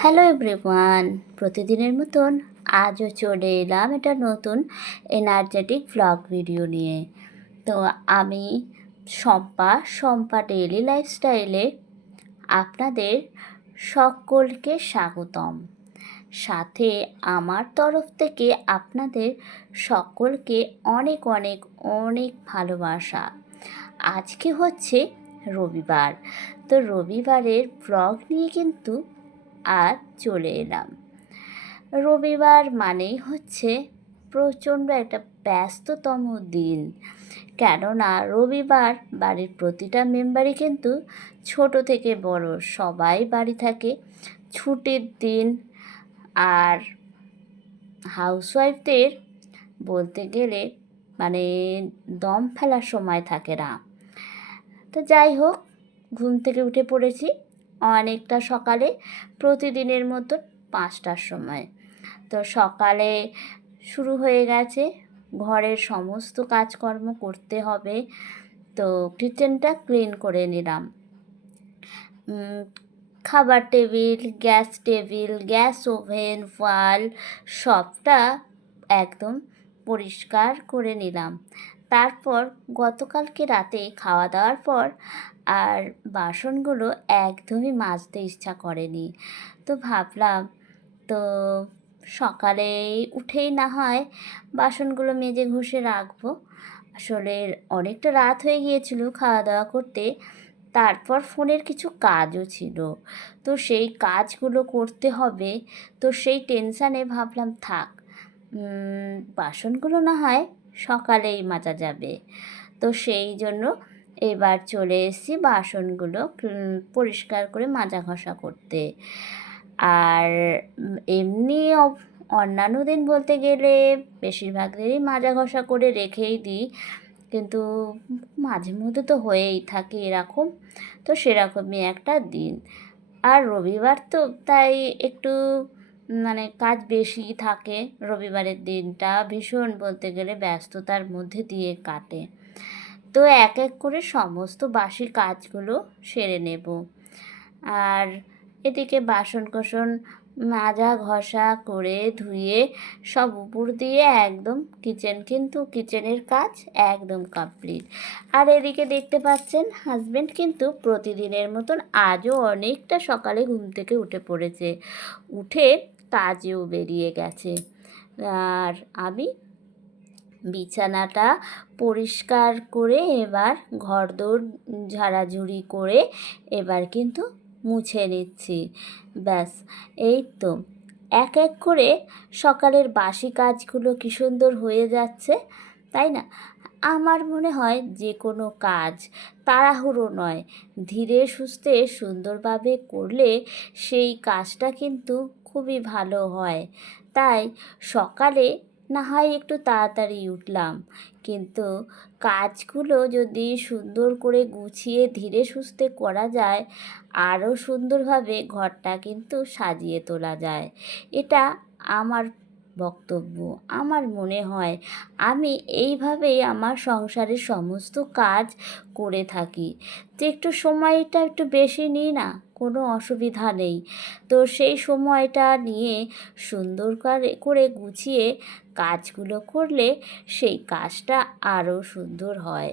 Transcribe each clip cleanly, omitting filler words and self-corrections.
Hello everyone, প্রতিদিনের মতন আজও চলে এলাম একটা নতুন এনার্জেটিক ভ্লগ ভিডিও নিয়ে। তো আমি শম্পা ডেইলি লাইফস্টাইলে আপনাদের সকলকে স্বাগতম। সাথে আমার তরফ থেকে আপনাদের সকলকে অনেক অনেক অনেক ভালোবাসা। আজকে হচ্ছে রবিবার, তো রবিবারের ব্লগ নিয়ে কিন্তু আজ চলে এলাম। রবিবার মানেই হচ্ছে প্রচণ্ড একটা ব্যস্ততম দিন, কেননা রবিবার বাড়ির প্রতিটা মেম্বারই কিন্তু ছোট থেকে বড় সবাই বাড়ি থাকে, ছুটির দিন। আর হাউসওয়াইফদের বলতে গেলে মানে দম ফেলার সময় থাকে না। তো যাই হোক, ঘুম থেকে উঠে পড়েছি অনেকটা সকালে, প্রতিদিনের মতো 5টার সময়। তো সকালে শুরু হয়ে গেছে, ঘরের সমস্ত কাজকর্ম করতে হবে। তো কিচেনটা ক্লিন করে নিলাম, খাবার টেবিল, গ্যাস ওভেন, ওয়াল সবটা একদম পরিষ্কার করে নিলাম। তারপর গতকালকে রাতে খাওয়া দাওয়ার পর আর বাসনগুলো একদমই মাজতে ইচ্ছা করেনি। তো ভাবলাম তো সকালে উঠেই না হয় বাসনগুলো মেজে ঘষে রাখবো। আসলে অনেকটা রাত হয়ে গিয়েছিল খাওয়া দাওয়া করতে, তারপর ফোনের কিছু কাজও ছিল, তো সেই কাজগুলো করতে হবে। তো সেই টেনশানে ভাবলাম থাক, বাসনগুলো না হয় সকালেই মাজা যাবে। তো সেই জন্য এবার চলে এসেছি বাসনগুলো পরিষ্কার করে মাজা ঘষা করতে। আর এমনি অন্যান্য দিন বলতে গেলে বেশিরভাগ দিনই মাজা ঘষা করে রেখেই দিই, কিন্তু মাঝে মধ্যে তো হয়েই থাকে এরকম। তো সেরকমই একটা দিন। আর রবিবার তো তাই একটু কাজ বেশি থাকে। রবিবারের দিনটা ভীষণ বলতে গেলে ব্যস্ততার মধ্যে দিয়ে কাটে। তো এক এক করে সমস্ত বাসি কাজগুলো সেরে নেব। আর এদিকে বাসন কোসন মাজা ঘষা করে ধুয়ে সব উপর দিয়ে একদম কিচেনের কাজ একদম কমপ্লিট। আর এদিকে দেখতে পাচ্ছেন হাজব্যান্ড কিন্তু প্রতিদিনের মতন আজও অনেকটা সকালে ঘুম থেকে উঠে পড়েছে, উঠে কাজেও বেরিয়ে গেছে। আর আমি বিছানাটা পরিষ্কার করে এবার ঘরদোর ঝাড়াঝুড়ি করে এবার কিন্তু মুছে নিচ্ছি। ব্যাস, এই তো এক এক করে সকালের বাসি কাজগুলো কী সুন্দর হয়ে যাচ্ছে, তাই না? আমার মনে হয় যে কোনো কাজ তাড়াহুড়ো নয়, ধীরে সুস্থে সুন্দরভাবে করলে সেই কাজটা কিন্তু খুবই ভালো হয়। তাই সকালে না হয় একটু তাড়াতাড়ি উঠলাম, কিন্তু কাজগুলো যদি সুন্দর করে গুছিয়ে ধীরে সুস্থে করা যায়, আরও সুন্দরভাবে ঘরটা কিন্তু সাজিয়ে তোলা যায়। এটা আমার বক্তব্য, আমার মনে হয়। আমি এইভাবেই আমার সংসারের সমস্ত কাজ করে থাকি। তো একটু সময়টা একটু বেশি নিই না, কোনো অসুবিধা নেই। তো সেই সময়টা নিয়ে সুন্দর করে গুছিয়ে কাজগুলো করলে সেই কাজটা আরও সুন্দর হয়।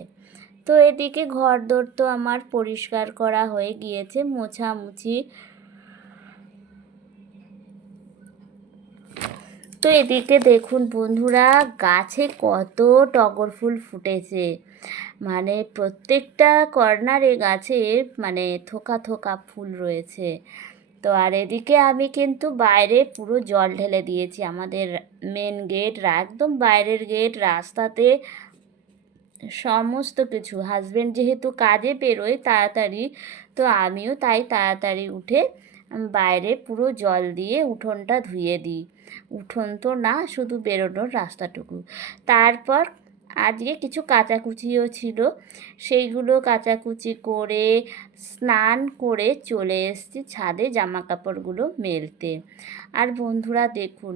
তো এদিকে ঘরদোর তো আমার পরিষ্কার করা হয়ে গিয়েছে, মোছামুছি। তো এদিকে দেখুন বন্ধুরা, গাছে কত টগর ফুল ফুটেছে, প্রত্যেকটা কর্নারে গাছে থোকা থোকা ফুল রয়েছে। তো আর এদিকে আমি কিন্তু বাইরে পুরো জল ঢেলে দিয়েছি, আমাদের মেন গেট একদম বাইরের গেট, রাস্তাতে সমস্ত কিছু। হাজব্যান্ড যেহেতু কাজে বেরোয় তাড়াতাড়ি, তো আমিও তাই তাড়াতাড়ি উঠে বাইরে পুরো জল দিয়ে উঠোনটা ধুয়ে দিই। উঠোন তো না, শুধু বেরোনোর রাস্তাটুকু। তারপর আজকে কিছু কাচাকুচিও ছিল, সেইগুলো কাচাকুচি করে স্নান করে চলে এসেছি ছাদে জামা কাপড়গুলো মেলতে। আর বন্ধুরা দেখুন,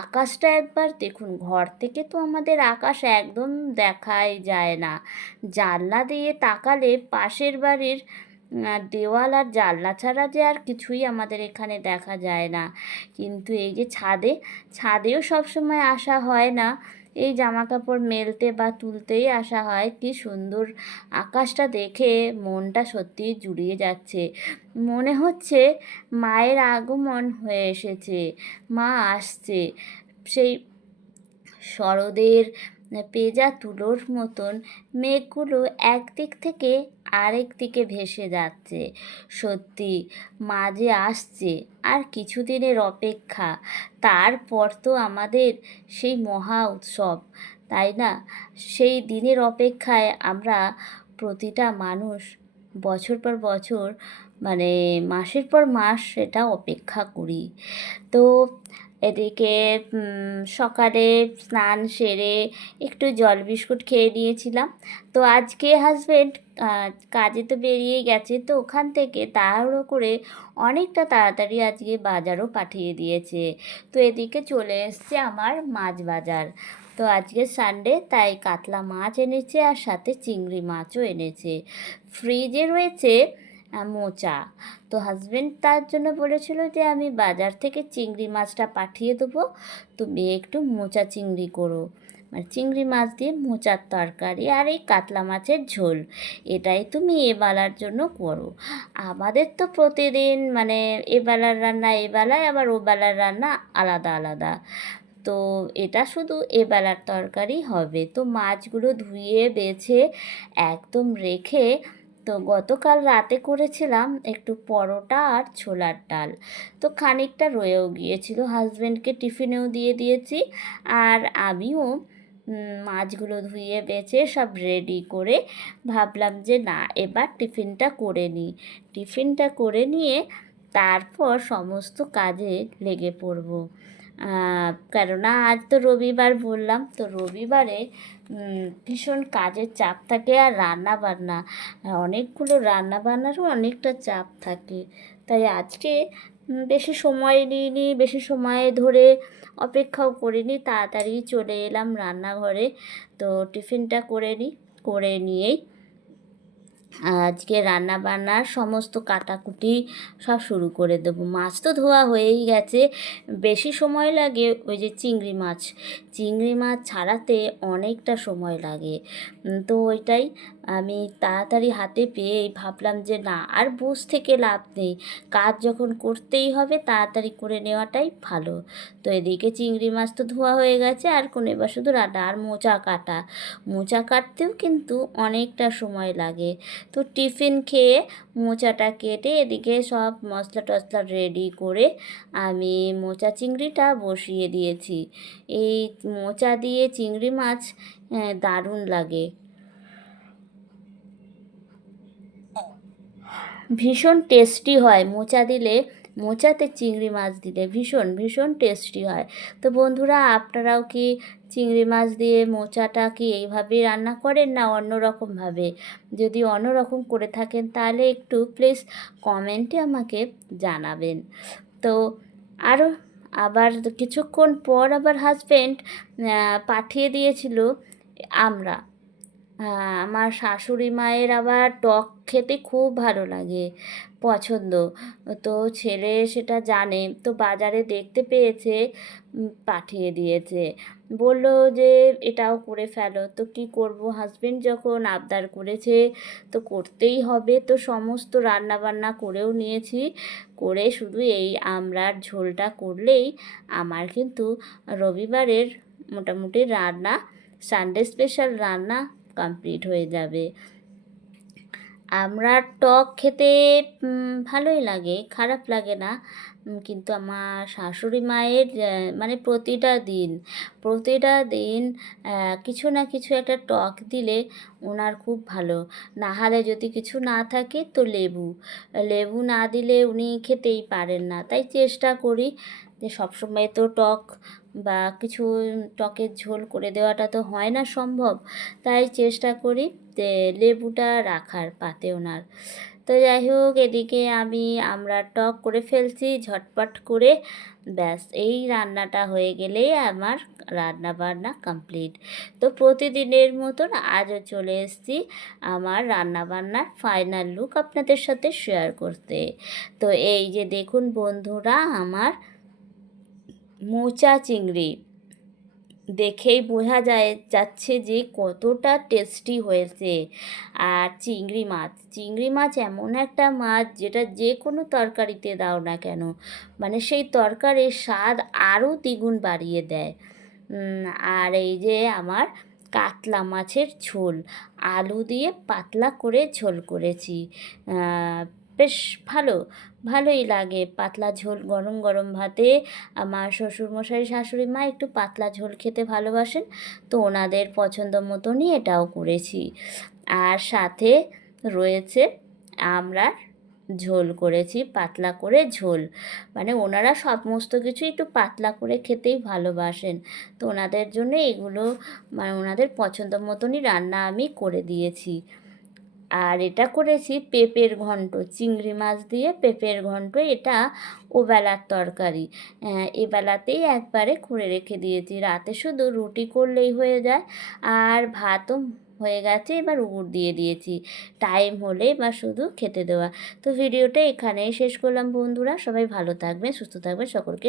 আকাশটা একবার দেখুন, ঘর থেকে তো আমাদের আকাশ একদম দেখাই যায় না। জানলা দিয়ে তাকালে পাশের বাড়ির দেওয়াল আর জানলা ছাড়া যে আর কিছুই আমাদের এখানে দেখা যায় না। কিন্তু এই যে ছাদেও সবসময় আসা হয় না, এই জামা কাপড় মেলতে বা তুলতেই আসা হয়। কি সুন্দর আকাশটা দেখে মনটা সত্যিই জুড়িয়ে যাচ্ছে। মনে হচ্ছে মায়ের আগমন হয়ে এসেছে, মা আসছে। সেই শরতের পেঁজা তুলোর মতন মেঘগুলো একদিক থেকে আরেক দিকে ভেসে যাচ্ছে। সত্যি মা যে আসছে, আর কিছুদিনের অপেক্ষা, তারপর তো আমাদের সেই মহা উৎসব, তাই না? সেই দিনের অপেক্ষায় আমরা প্রতিটা মানুষ বছর পর বছর, মানে মাসের পর মাস সেটা অপেক্ষা করি। তো এদিকে সকালে স্নান সেরে একটু জল বিস্কুট খেয়ে নিয়েছিলাম। তো আজকে হাজব্যান্ড কাজে তো বেরিয়ে গেছে, তো ওখান থেকে তাড়াহুড়ো করে অনেকটা তাড়াতাড়ি আজকে বাজারও পাঠিয়ে দিয়েছে। তো এদিকে চলে এসছে আমার মাছ বাজার। তো আজকে সানডে, তাই কাতলা মাছ এনেছে আর সাথে চিংড়ি মাছও এনেছে। ফ্রিজে রয়েছে মোচা। তো হাজব্যান্ড তার জন্য বলেছিল যে আমি বাজার থেকে চিংড়ি মাছটা পাঠিয়ে দেবো, তুমি একটু মোচা চিংড়ি করো, মানে চিংড়ি মাছ দিয়ে মোচার তরকারি আর এই কাতলা মাছের ঝোল, এটাই তুমি এবেলার জন্য করো। আমাদের তো প্রতিদিন মানে এবেলার রান্না এবেলায়, আবার ওবেলার রান্না আলাদা আলাদা। তো এটা শুধু এবেলার তরকারি হবে। তো মাছগুলো ধুয়ে বেছে একদম রেখে, তো গতকাল রাতে করেছিলাম একটু পরোটা আর ছোলার ডাল, তো খানিকটা রয়েও গিয়েছিল, হাজব্যান্ডকে টিফিনেও দিয়ে দিয়েছি। আর আমিও মাছগুলো ধুয়ে বেছে সব রেডি করে ভাবলাম যে না, এবার টিফিনটা করে নিই। টিফিনটা করে নিয়ে তারপর সমস্ত কাজে লেগে পড়ব। কেননা আজ তো রবিবার বললাম, তো রবিবারে ভীষণ কাজের চাপ থাকে, আর রান্না বান্না, অনেকগুলো রান্না বান্নারও অনেকটা চাপ থাকে। তাই আজকে বেশি সময় নিইনি, বেশি সময় ধরে অপেক্ষাও করিনি, তাড়াতাড়ি চলে এলাম রান্নাঘরে। তো টিফিনটা করে নিয়েই আজকে রান্না বান্নার সমস্ত কাটাকুটি সব শুরু করে দেবো। মাছ তো ধোয়া হয়েই গেছে, বেশি সময় লাগে ওই যে চিংড়ি মাছ ছাড়াতে অনেকটা সময় লাগে। তো ওইটাই আমি তাড়াতাড়ি হাতে পেয়েই ভাবলাম যে না, আর বসে থেকে লাভ নেই, কাজ যখন করতেই হবে তাড়াতাড়ি করে নেওয়াটাই ভালো। তো এদিকে চিংড়ি মাছ তো ধোয়া হয়ে গেছে, আর কোনো এবার শুধু রান্না আর মোচা কাটতেও কিন্তু অনেকটা সময় লাগে। তো টিফিন খেয়ে মোচাটা কেটে এদিকে সব মশলা টশলা রেডি করে আমি মোচা চিংড়িটা বসিয়ে দিয়েছি। এই মোচা দিয়ে চিংড়ি মাছ দারুণ লাগে, ভীষণ টেস্টি হয়। মোচাতে চিংড়ি মাছ দিলে ভীষণ ভীষণ টেস্টি হয়। তো বন্ধুরা, আপনারাও কি চিংড়ি মাছ দিয়ে মোচাটা কি এইভাবেই রান্না করেন, না অন্য রকমভাবে? যদি অন্য রকম করে থাকেন তাহলে একটু প্লিজ কমেন্টে আমাকে জানাবেন। তো আরও আবার কিছুক্ষণ পর আবার হাজব্যান্ড পাঠিয়ে দিয়েছিল আমরা। আমার শাশুড়ি মায়ের আবার টক খেতে খুব ভালো লাগে, পছন্দ। তো ছেলে সেটা জানে, তো বাজারে দেখতে পেয়েছে, পাঠিয়ে দিয়েছে। বলল যে এটাও করে ফেলো। তো কী করব, হাজবেন্ড যখন আবদার করেছে তো করতেই হবে। তো সমস্ত রান্না বান্না করেও নিয়েছি, করে শুধু এই আমড়ার ঝোলটা করলেই আমার কিন্তু রবিবারের মোটামুটি রান্না, সানডে স্পেশাল রান্না কমপ্লিট হয়ে যাবে। আমরা টক খেতে ভালোই লাগে, খারাপ লাগে না। কিন্তু আমার শাশুড়ি মায়ের মানে প্রতিটা দিন কিছু না কিছু একটা টক দিলে ওনার খুব ভালো। না হলে যদি কিছু না থাকে তো লেবু না দিলে উনি খেতেই পারেন না। তাই চেষ্টা করি যে সবসময় তো টক বা কিছু টকের ঝোল করে দেওয়াটা তো হয় না সম্ভব, তাই চেষ্টা করি যে লেবুটা রাখার পাতে ওনার। তো তো যাই হোক, এদিকে আমরা টক করে ফেলছি ঝটপট করে। ব্যাস, এই রান্নাটা হয়ে গেলেই আমার রান্না বান্না কমপ্লিট। তো প্রতিদিনের মতন আজও চলে এসেছি আমার রান্না বান্নার ফাইনাল লুক আপনাদের সাথে শেয়ার করতে। তো এই যে দেখুন বন্ধুরা, আমার মোচা চিংড়ি দেখেই বোঝা যাচ্ছে যে কতটা টেস্টি হয়েছে। আর চিংড়ি মাছ এমন একটা মাছ যেটা যে কোনো তরকারিতে দাও না কেন, মানে সেই তরকারির স্বাদ আরও দ্বিগুণ বাড়িয়ে দেয়। আর এই যে আমার কাতলা মাছের ঝোল, আলু দিয়ে পাতলা করে ঝোল করেছি। বেশ ভালোই লাগে পাতলা ঝোল গরম গরম ভাতে। আমার শ্বশুরমশাই শাশুড়ি মা একটু পাতলা ঝোল খেতে ভালোবাসেন, তো ওনাদের পছন্দ মতনই এটাও করেছি। আর সাথে রয়েছে আমরা ঝোল করেছি, পাতলা করে ঝোল, মানে ওনারা সমস্ত কিছু একটু পাতলা করে খেতেই ভালোবাসেন, তো ওনাদের জন্য এগুলো মানে ওনাদের পছন্দ মতনই রান্না আমি করে দিয়েছি। আর এটা করেছি পেঁপের ঘন্ট, চিংড়ি মাছ দিয়ে পেঁপের ঘন্ট, এটা ওবেলার তরকারি। এবেলাতেই একবারে করে রেখে দিয়েছি, রাতে শুধু রুটি করলেই হয়ে যায়। আর ভাতও হয়ে গেছে, এবার উড় দিয়ে দিয়েছি, টাইম হলে এবার শুধু খেতে দেওয়া। তো ভিডিওটা এখানেই শেষ করলাম বন্ধুরা, সবাই ভালো থাকবেন, সুস্থ থাকবেন, সকলকে